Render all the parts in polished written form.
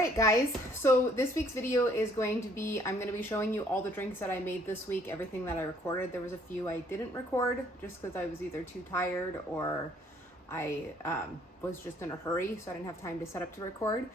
right, guys, so this week's video is going to be, I'm going to be showing you all the drinks that I made this week, everything that I recorded. There was a few I didn't record just because I was either too tired or I was just in a hurry, so I didn't have time to set up to record.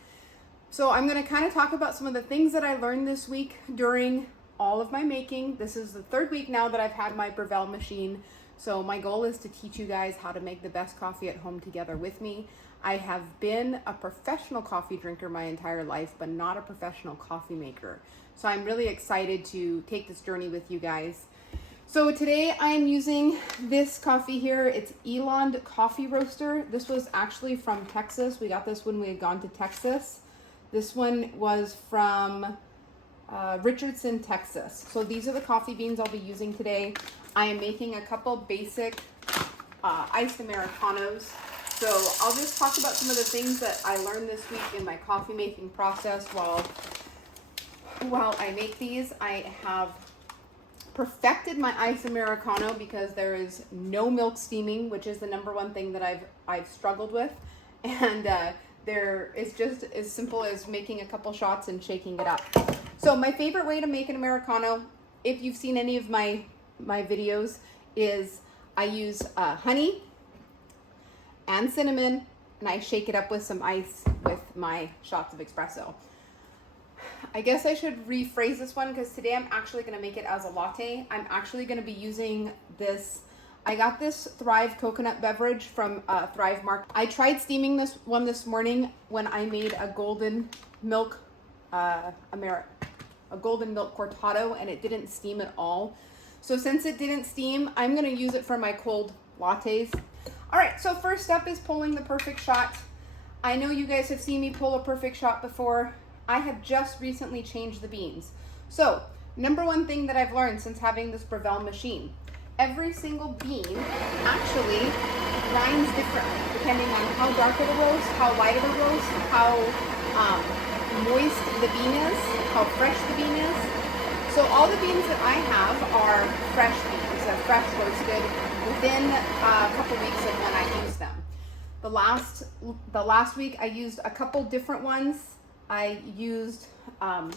So I'm going to kind of talk about some of the things that I learned this week during all of my making. This is the third week now that I've had my Breville machine. So my goal is to teach you guys how to make the best coffee at home together with me. I have been a professional coffee drinker my entire life, but not a professional coffee maker. So I'm really excited to take this journey with you guys. So today I'm using this coffee here. It's Eland Coffee Roaster. This was actually from Texas. We got this when we had gone to Texas. This one was from Richardson, Texas. So these are the coffee beans I'll be using today. I am making a couple basic iced Americanos. So I'll just talk about some of the things that I learned this week in my coffee making process while I make these. I have perfected my iced Americano because there is no milk steaming, which is the number one thing that I've struggled with. And there is just as simple as making a couple shots and shaking it up. So my favorite way to make an Americano, if you've seen any of my videos, is I use honey and cinnamon, and I shake it up with some ice with my shots of espresso. I guess I should rephrase this one because today I'm actually going to make it as a latte. I'm actually going to be using this. I got this Thrive coconut beverage from Thrive Market. I tried steaming this one this morning when I made a golden milk cortado, and it didn't steam at all. So since it didn't steam, I'm going to use it for my cold lattes. All right, so first up is pulling the perfect shot. I know you guys have seen me pull a perfect shot before. I have just recently changed the beans. So number one thing that I've learned since having this Breville machine, every single bean actually grinds differently depending on how dark of a roast, how light of a roast, how moist the bean is, how fresh the bean is. So all the beans that I have are fresh beans, they're fresh roasted within a couple weeks of when I use them. The last week I used a couple different ones. I used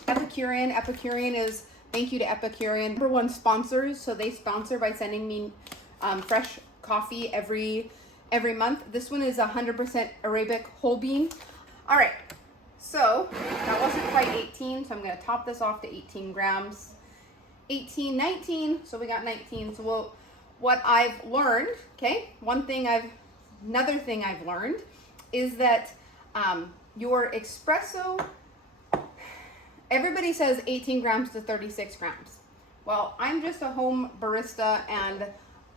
Epicurean. Epicurean is, thank you to Epicurean, number one sponsors. So they sponsor by sending me fresh coffee every month. This one is 100% Arabic whole bean. All right, so that wasn't quite 18, so I'm going to top this off to 18 grams. 18, 19, so we got 19. So what I've learned, okay, another thing I've learned is that your espresso, everybody says 18 grams to 36 grams. Well, I'm just a home barista and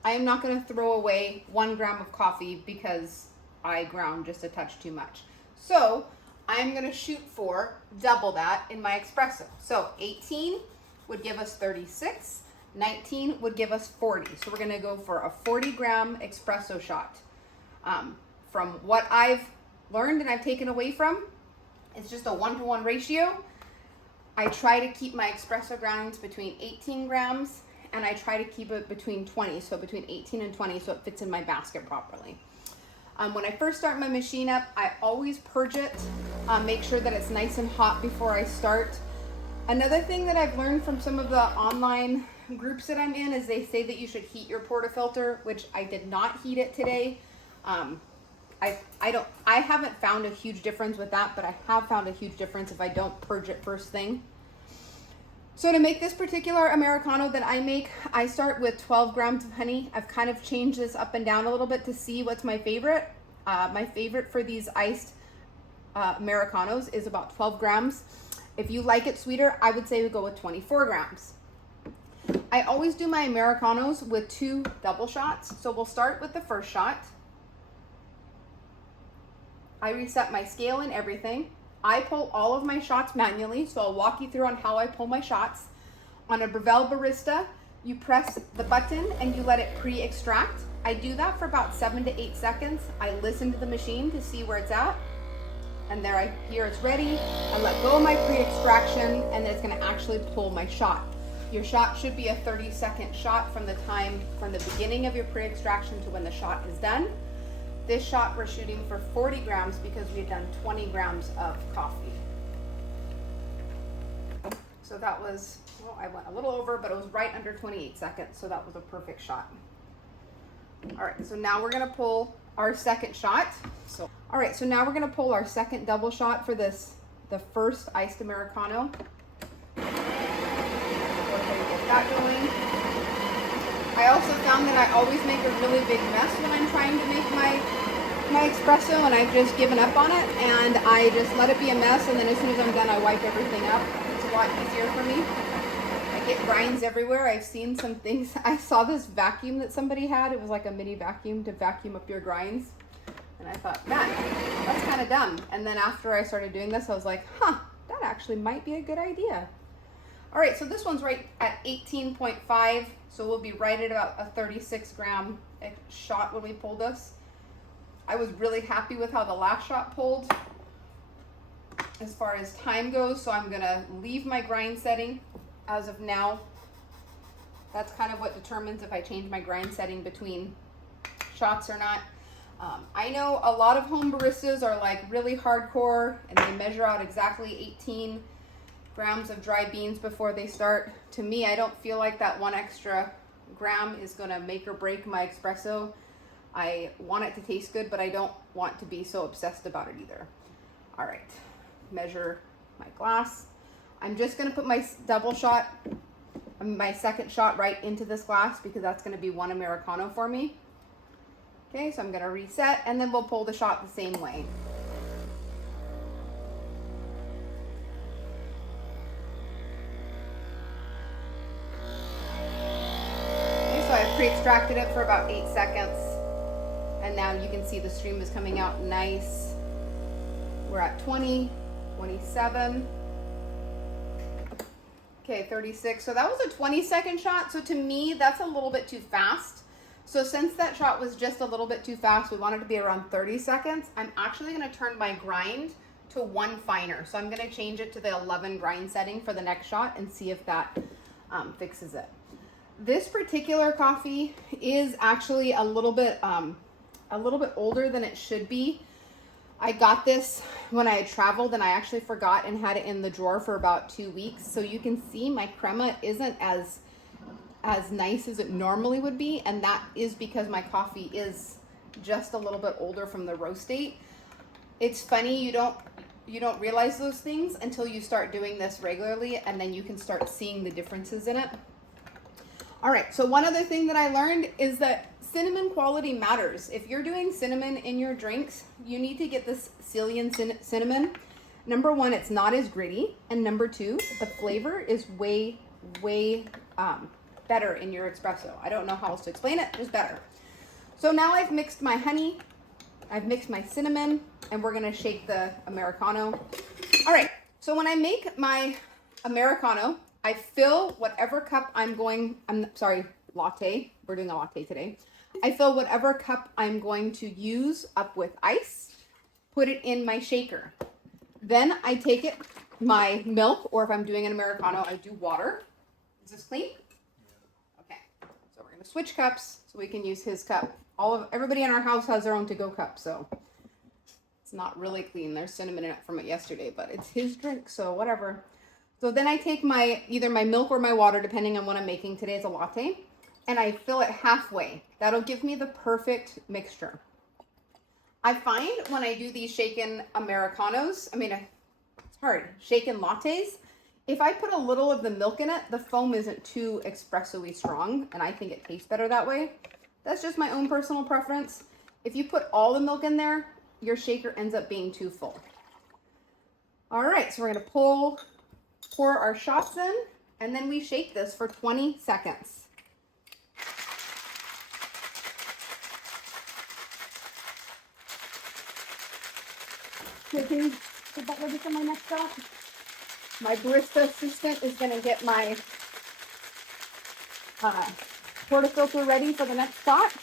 I am not going to throw away 1 gram of coffee because I ground just a touch too much. So I'm going to shoot for double that in my espresso. So 18 would give us 36. 19 would give us 40. So we're going to go for a 40 gram espresso shot. From what I've learned and I've taken away from, it's just a 1-to-1 ratio. I try to keep my espresso grounds between 18 grams and I try to keep it between 20, so between 18 and 20, so it fits in my basket properly. When I first start my machine up, I always purge it, make sure that it's nice and hot before I start. Another thing that I've learned from some of the online groups that I'm in is they say that you should heat your portafilter, which I did not heat it today. I haven't found a huge difference with that, but I have found a huge difference if I don't purge it first thing. So to make this particular Americano that I make, I start with 12 grams of honey. I've kind of changed this up and down a little bit to see what's my favorite. My favorite for these iced Americanos is about 12 grams. If you like it sweeter, I would say we go with 24 grams. I always do my Americanos with 2 double shots. So we'll start with the first shot. I reset my scale and everything. I pull all of my shots manually, so I'll walk you through on how I pull my shots. On a Breville Barista, you press the button and you let it pre-extract. I do that for about 7 to 8 seconds. I listen to the machine to see where it's at. And there I hear it's ready. I let go of my pre-extraction and then it's gonna actually pull my shot. Your shot should be a 30-second shot from the beginning of your pre-extraction to when the shot is done. This shot we're shooting for 40 grams because we had done 20 grams of coffee. So that was, well, I went a little over, but it was right under 28 seconds. So that was a perfect shot. All right, so now we're gonna pull our second shot. So, all right, so now we're gonna pull our second double shot for this, the first iced Americano. Go ahead and get that going. I also found that I always make a really big mess when I'm trying to make my espresso, and I've just given up on it, and I just let it be a mess, and then as soon as I'm done, I wipe everything up. It's a lot easier for me. I get grinds everywhere. I've seen some things. I saw this vacuum that somebody had. It was like a mini vacuum to vacuum up your grinds. And I thought, man, that's kind of dumb. And then after I started doing this, I was like, huh, that actually might be a good idea. All right, so this one's right at 18.5. So we'll be right at about a 36 gram shot when we pull this. I was really happy with how the last shot pulled as far as time goes. So I'm gonna leave my grind setting as of now. That's kind of what determines if I change my grind setting between shots or not. I know a lot of home baristas are like really hardcore and they measure out exactly 18 grams of dry beans before they start. To me, I don't feel like that one extra gram is gonna make or break my espresso. I want it to taste good, but I don't want to be so obsessed about it either. All right, measure my glass. I'm just gonna put my double shot, my second shot right into this glass because that's gonna be one Americano for me. Okay, so I'm gonna reset and then we'll pull the shot the same way. Okay, so I've pre-extracted it for about 8 seconds. And now you can see the stream is coming out nice. We're at 20, 27. Okay, 36. So that was a 20-second shot. So to me, that's a little bit too fast. So since that shot was just a little bit too fast, we want it to be around 30 seconds. I'm actually going to turn my grind to 1 finer. So I'm going to change it to the 11 grind setting for the next shot and see if that fixes it. This particular coffee is actually a little bit older than it should be. I got this when I had traveled and I actually forgot and had it in the drawer for about 2 weeks. So you can see my crema isn't as nice as it normally would be. And that is because my coffee is just a little bit older from the roast date. It's funny, you don't realize those things until you start doing this regularly, and then you can start seeing the differences in it. All right, so one other thing that I learned is that cinnamon quality matters. If you're doing cinnamon in your drinks, you need to get this Ceylon cinnamon. Number one, it's not as gritty. And number two, the flavor is way better in your espresso. I don't know how else to explain it, just better. So now I've mixed my honey, I've mixed my cinnamon, and we're gonna shake the Americano. All right, so when I make my Americano, I fill whatever cup latte. We're doing a latte today. I fill whatever cup I'm going to use up with ice, put it in my shaker. Then I take it, my milk, or if I'm doing an Americano, I do water. Is this clean? Okay, so we're gonna switch cups so we can use his cup. Everybody in our house has their own to-go cup, so it's not really clean. There's cinnamon in it from it yesterday, but it's his drink, so whatever. So then I take either my milk or my water, depending on what I'm making. Today is a latte, and I fill it halfway. That'll give me the perfect mixture. I find when I do these shaken Americanos, it's hard, shaken lattes, if I put a little of the milk in it, the foam isn't too espresso-y strong, and I think it tastes better that way. That's just my own personal preference. If you put all the milk in there, your shaker ends up being too full. All right, so we're gonna pour our shots in, and then we shake this for 20 seconds. Getting about ready for my next shot. My barista assistant is going to get my portafilter ready for the next shot.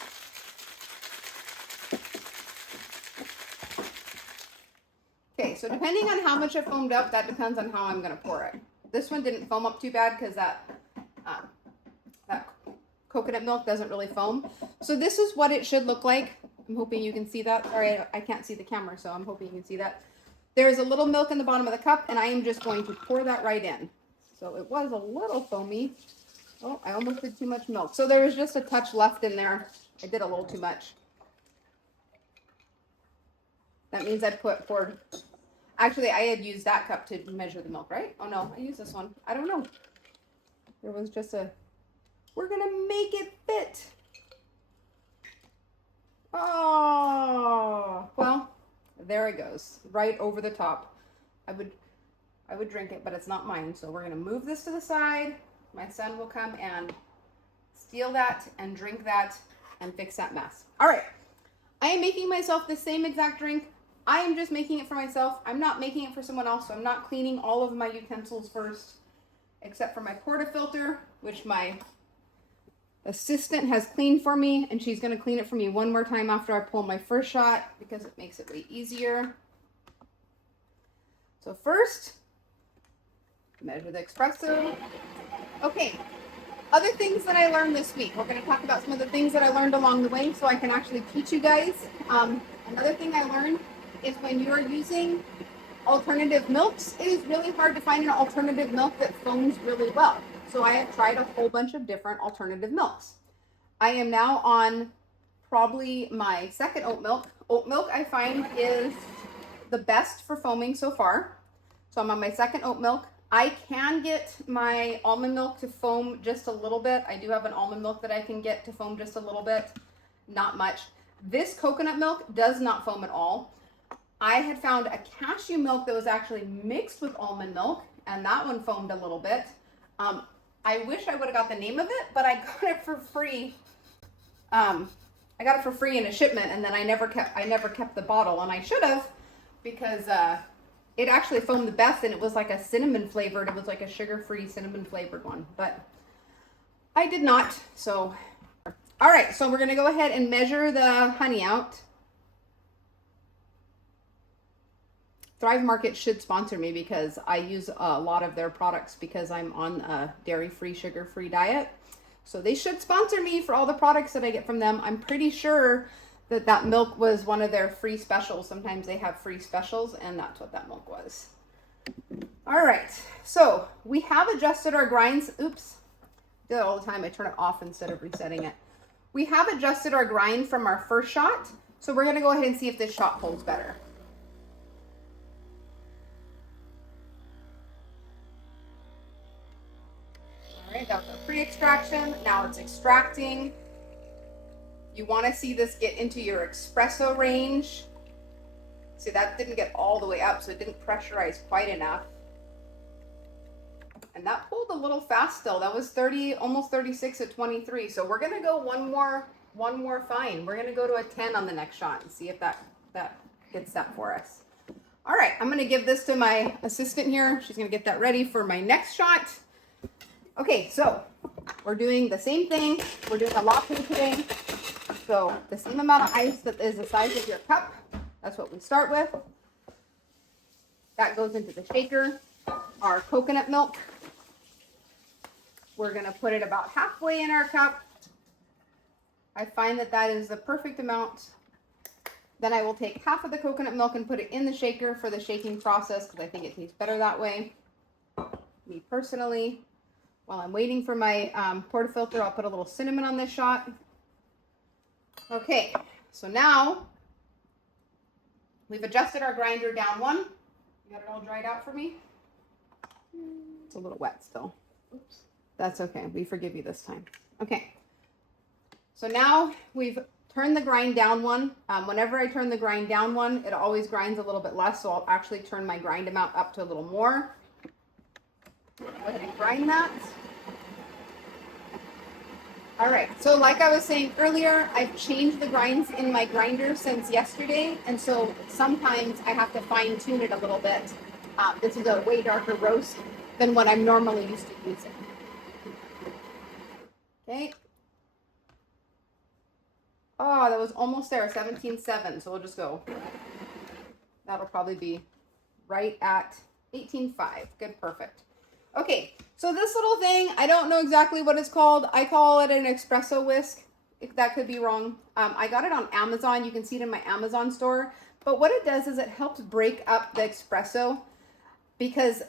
Okay, so depending on how much it foamed up, that depends on how I'm going to pour it. This one didn't foam up too bad because that coconut milk doesn't really foam. So this is what it should look like. I'm hoping you can see that. Sorry, I can't see the camera, so I'm hoping you can see that. There's a little milk in the bottom of the cup, and I am just going to pour that right in. So it was a little foamy. Oh, I almost did too much milk. So there was just a touch left in there. I did a little too much. That means I poured. Actually, I had used that cup to measure the milk, right? Oh no, I used this one. I don't know. There was just we're gonna make it fit. Oh, well, there it goes, right over the top. I would drink it, but it's not mine. So we're gonna move this to the side. My son will come and steal that and drink that and fix that mess. All right, I am making myself the same exact drink. I am just making it for myself. I'm not making it for someone else, so I'm not cleaning all of my utensils first, except for my portafilter, which my assistant has cleaned for me, and she's gonna clean it for me one more time after I pull my first shot because it makes it way easier. So first, measure the espresso. Okay, other things that I learned this week. We're gonna talk about some of the things that I learned along the way so I can actually teach you guys. Another thing I learned is when you're using alternative milks, it is really hard to find an alternative milk that foams really well. So I have tried a whole bunch of different alternative milks. I am now on probably my second oat milk. Oat milk I find is the best for foaming so far. So I'm on my second oat milk. I can get my almond milk to foam just a little bit. I do have an almond milk that I can get to foam just a little bit, not much. This coconut milk does not foam at all. I had found a cashew milk that was actually mixed with almond milk, and that one foamed a little bit. I wish I would have got the name of it, but I got it for free. I got it for free in a shipment, and then I never kept the bottle, and I should have, because it actually foamed the best, and it was like a cinnamon flavored. It was like a sugar-free cinnamon flavored one, but I did not. So, all right, so we're gonna go ahead and measure the honey out. Thrive Market should sponsor me because I use a lot of their products because I'm on a dairy-free, sugar-free diet. So they should sponsor me for all the products that I get from them. I'm pretty sure that milk was one of their free specials. Sometimes they have free specials, and that's what that milk was. All right, so we have adjusted our grinds. Oops, I do that all the time. I turn it off instead of resetting it. We have adjusted our grind from our first shot. So we're gonna go ahead and see if this shot holds better. All right, that was our pre-extraction. Now it's extracting. You want to see this get into your espresso range. See, that didn't get all the way up, so it didn't pressurize quite enough. And that pulled a little fast still. That was 30, almost 36 at 23. So we're gonna go one more fine. We're gonna go to a 10 on the next shot and see if that gets that for us. All right, I'm gonna give this to my assistant here. She's gonna get that ready for my next shot. Okay, so we're doing the same thing. We're doing a latte today. So the same amount of ice that is the size of your cup. That's what we start with. That goes into the shaker. Our coconut milk, we're gonna put it about halfway in our cup. I find that is the perfect amount. Then I will take half of the coconut milk and put it in the shaker for the shaking process because I think it tastes better that way. Me personally. While I'm waiting for my portafilter, I'll put a little cinnamon on this shot. Okay, so now we've adjusted our grinder down one. You got it all dried out for me? It's a little wet still. Oops. That's okay. We forgive you this time. Okay. So now we've turned the grind down one. Whenever I turn the grind down one, it always grinds a little bit less. So I'll actually turn my grind amount up to a little more. Go ahead and grind that. All right, so like I was saying earlier, I've changed the grinds in my grinder since yesterday, and so sometimes I have to fine tune it a little bit. This is a way darker roast than what I'm normally used to using. Okay. Oh, that was almost there, 17.7, so we'll just go. That'll probably be right at 18.5. Good, perfect. Okay, so this little thing, I don't know exactly what it's called. I call it an espresso whisk. That could be wrong. I got it on Amazon. You can see it in my Amazon store. But what it does is it helps break up the espresso because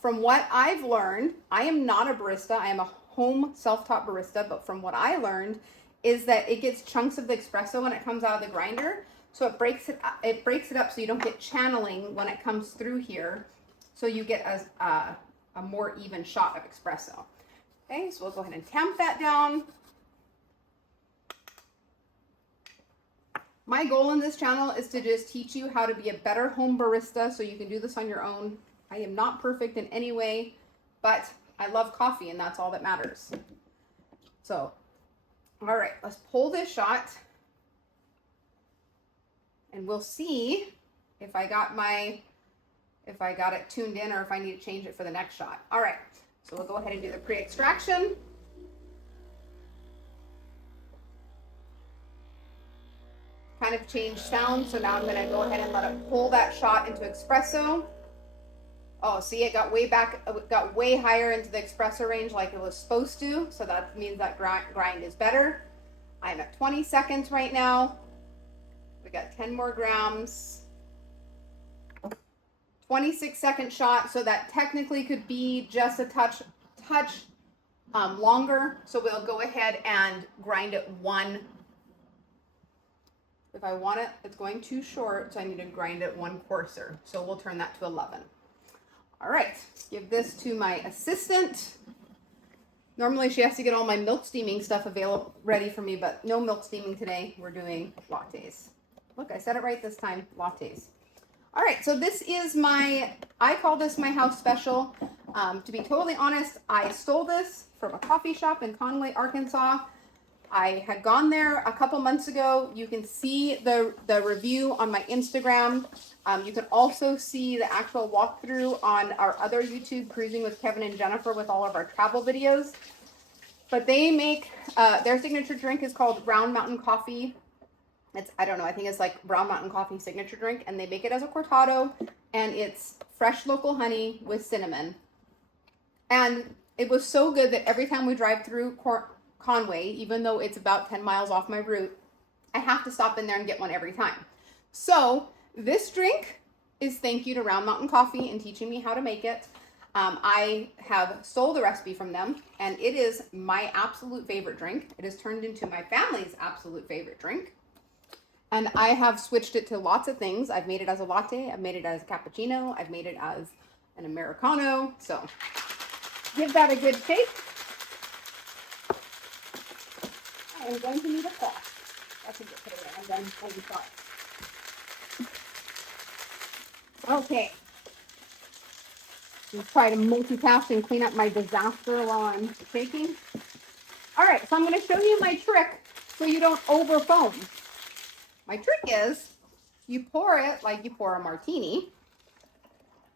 from what I've learned, I am not a barista. I am a home self-taught barista, but from what I learned is that it gets chunks of the espresso when it comes out of the grinder. So it breaks it up so you don't get channeling when it comes through here. So you get a more even shot of espresso. Okay, so we'll go ahead and tamp that down. My goal in this channel is to just teach you how to be a better home barista so you can do this on your own. I am not perfect in any way, but I love coffee and that's all that matters. So, all right, let's pull this shot and we'll see if I got it tuned in or if I need to change it for the next shot. All right, so we'll go ahead and do the pre-extraction. Kind of changed sound, so now I'm gonna go ahead and let it pull that shot into espresso. Oh, see, it got way higher into the espresso range like it was supposed to, so that means that grind is better. I'm at 20 seconds right now. We got 10 more grams. 26-second shot, so that technically could be just a touch longer. So we'll go ahead and grind it one. If I want it, it's going too short, so I need to grind it one coarser. So we'll turn that to 11. All right, give this to my assistant. Normally she has to get all my milk steaming stuff ready for me, but no milk steaming today. We're doing lattes. Look, I said it right this time, lattes. All right, so this is I call this my house special. To be totally honest, I stole this from a coffee shop in Conway, Arkansas. I had gone there a couple months ago. You can see the review on my Instagram. You can also see the actual walkthrough on our other YouTube, Cruising with Kevin and Jennifer, with all of our travel videos. But they make, their signature drink is called Brown Mountain Coffee. I don't know, I think it's like Brown Mountain Coffee signature drink. And they make it as a cortado. And it's fresh local honey with cinnamon. And it was so good that every time we drive through Conway, even though it's about 10 miles off my route, I have to stop in there and get one every time. So this drink is thank you to Round Mountain Coffee and teaching me how to make it. I have stole the recipe from them and it is my absolute favorite drink. It has turned into my family's absolute favorite drink. And I have switched it to lots of things. I've made it as a latte. I've made it as a cappuccino. I've made it as an Americano. So give that a good shake. I'm going to need a cloth. That's a good put it in. And then I'll be fine. Okay. Let's try to multitask and clean up my disaster while I'm shaking. All right, so I'm going to show you my trick so you don't over foam. My trick is you pour it like you pour a martini.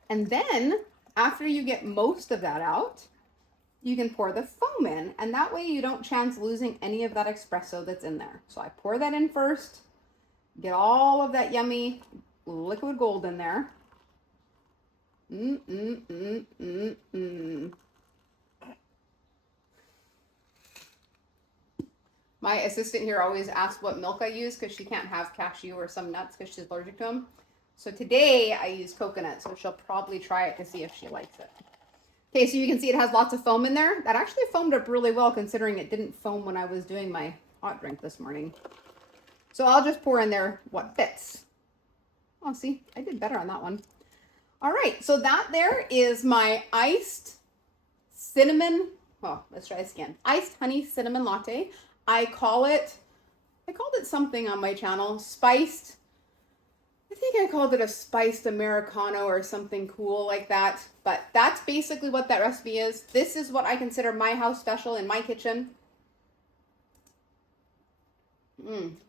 And then after you get most of that out, you can pour the foam in, and that way you don't chance losing any of that espresso that's in there. So I pour that in first, get all of that yummy liquid gold in there. My assistant here always asks what milk I use because she can't have cashew or some nuts because she's allergic to them. So today I use coconut, so she'll probably try it to see if she likes it. Okay, so you can see it has lots of foam in there. That actually foamed up really well considering it didn't foam when I was doing my hot drink this morning. So I'll just pour in there what fits. Oh, see, I did better on that one. All right, so that there is my iced cinnamon, well, let's try this again. Iced honey cinnamon latte. I called it something on my channel, spiced. I think I called it a spiced Americano or something cool like that. But that's basically what that recipe is. This is what I consider my house special in my kitchen.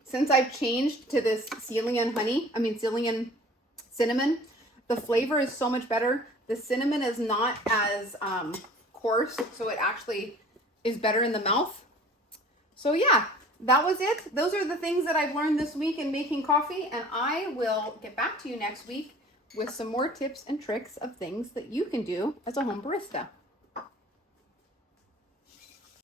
Since I've changed to this Ceylon cinnamon, the flavor is so much better. The cinnamon is not as coarse, so it actually is better in the mouth. So yeah, that was it. Those are the things that I've learned this week in making coffee, and I will get back to you next week with some more tips and tricks of things that you can do as a home barista.